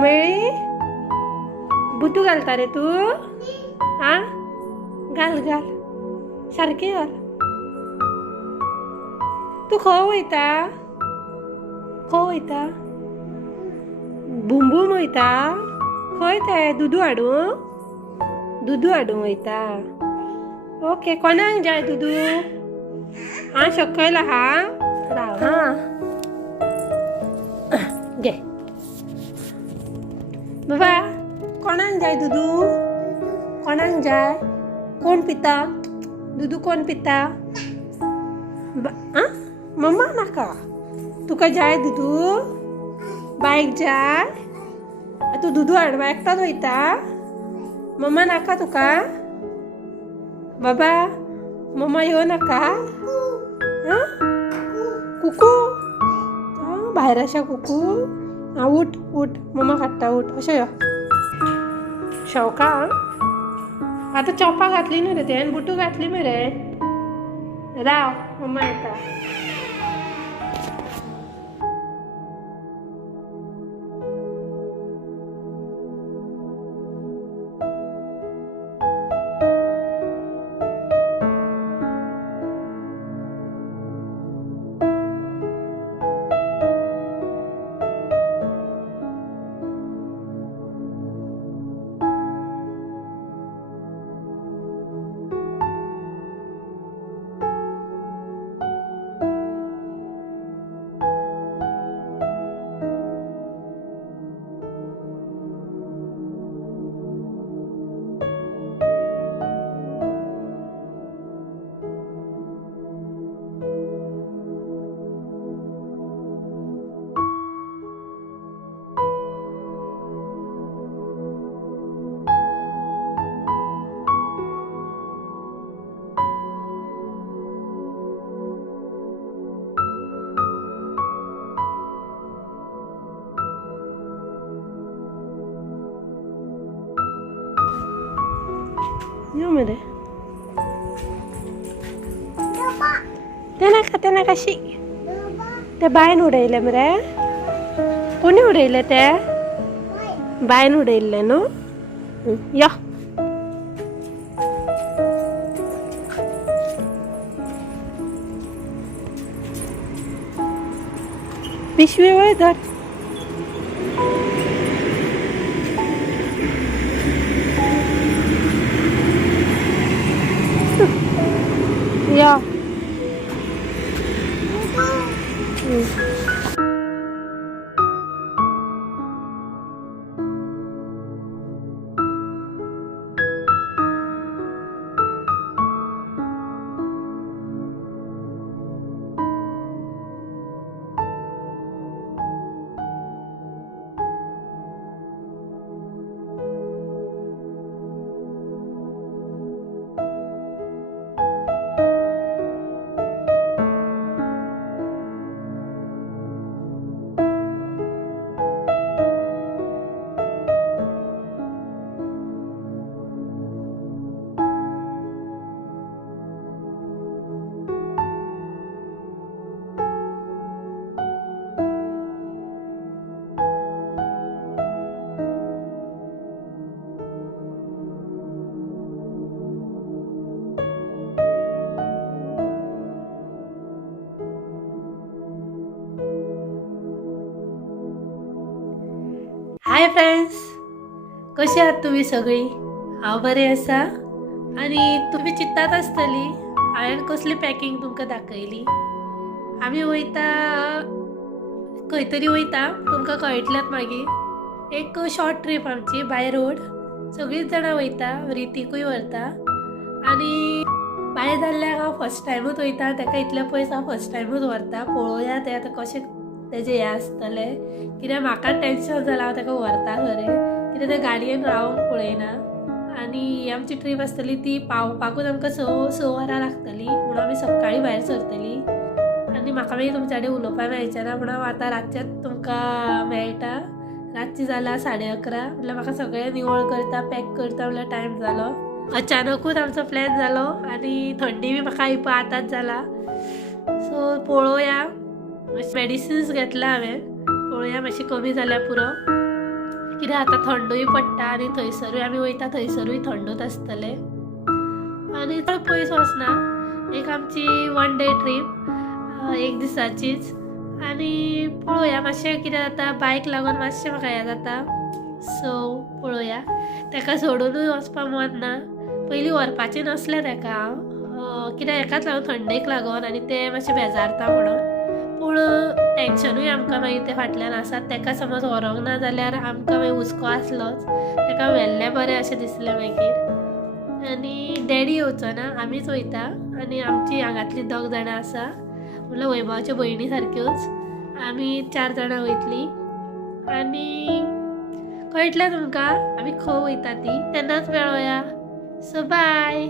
मेळी बुटू घालता रे तू आ घाल घाल सारकी घाल तू खंय वयता बुंबूम वयता खंय ते दुदू हाडूं वयता ओके कोणाक जाय दुदू हां सकयल आहा राव हां घे बाबा कोणाक जाय दुदू कोणाक जाय कोण पिता दुदू कोण पिता आं मम्मा नाका तुका जाय दुदू बायक जाय तू दुदू हाडवा एकटाच वयता मम्मा नाका तुका बाबा मम्मा येव नाका हां कुकू भायर आसा कुकू हां उठ मम्मा काडटा उठ अशें यो शौका आतां चॉपा घातली न्हू रे तें बुटू घातली मरे राव मम्मा येता यो मरे ते नाका शी ते बायन उडयले मरे कोणी उडयले ते बायन उडयल्ले न्हू यो पिशवी वय धर या हाय फ्रेंड्स कशी आहात तुम्ही सगळी हांव बरें आसा आनी तुम्ही चिंतात आसतली हांवें कसली पॅकिंग तुमकां दाखयली आमी वयता खंय तरी वयता तुमकां कळटल्यात मागीर एक शॉर्ट ट्रीप आमची बाय रोड सगळींच जाणां वयता रितीकूय व्हरता आनी बाय जाल्ल्याक हांव फर्स्ट टायमूच वयता ताका इतले पयस हांव फर्स्ट टायमूच व्हरता पळोवया तें आतां कशें तेजें हें आसतलें कित्याक म्हाका टेंशन जालां हांव ताका व्हरता खरें कित्याक ते गाडयेन रावंक पळयना आनी ही आमची ट्रीप आसतली ती पावपाकूच आमकां स वरां लागतली म्हणून आमी सकाळीं भायर सरतली आनी म्हाका मागीर तुमच्या कडेन उलोवपाक मेळचें ना म्हणून हांव आतां रातचेंच तुमकां मेळटा रातची जाल्यार 11:30 म्हटल्यार म्हाका सगळें निवळ करता पॅक करता म्हळ्यार टायम जालो अचानकूच आमचो प्लॅन जालो आनी थंडी बी म्हाका येवपा आतांच जाला सो पळोवया मेडिसिन्स घेतला हांवें पळोवया मातशी कमी जाल्यार पुरो कित्याक आतां थंडूय पडटा आनी थंयसरूय आमी वयता थंयसरूय थंडूच आसतलें आनी चड पयस वचना एक आमची 1 डे ट्रीप एक दिसाचीच आनी पळोवया मातशें कितें जाता बायक लागून मातशें म्हाका हें जाता सो पळोवया ताका सोडूनूय वचपाक मन ना पयलीं व्हरपाचें नसलें ताका हांव कित्याक हेकाच लागून थंडेक लागून आनी तें मातशें बेजारता म्हणून पूण टेंशनूय आमकां मागीर ते फाटल्यान आसात ताका समज व्हरोंक ना जाल्यार आमकां मागीर हुस्को आसलोच ताका व्हेल्लें बरें अशें दिसलें मागीर आनी डॅडी येवचो ना आमीच वयता आनी आमची हांगातली 2 जाणां आसा म्हणल्यार वैभवाच्यो भयणी सारक्योच आमी 4 जाणां वयतलीं आनी कळटलें तुमकां आमी खंय वयता ती तेन्नाच मेळोया सो बाय.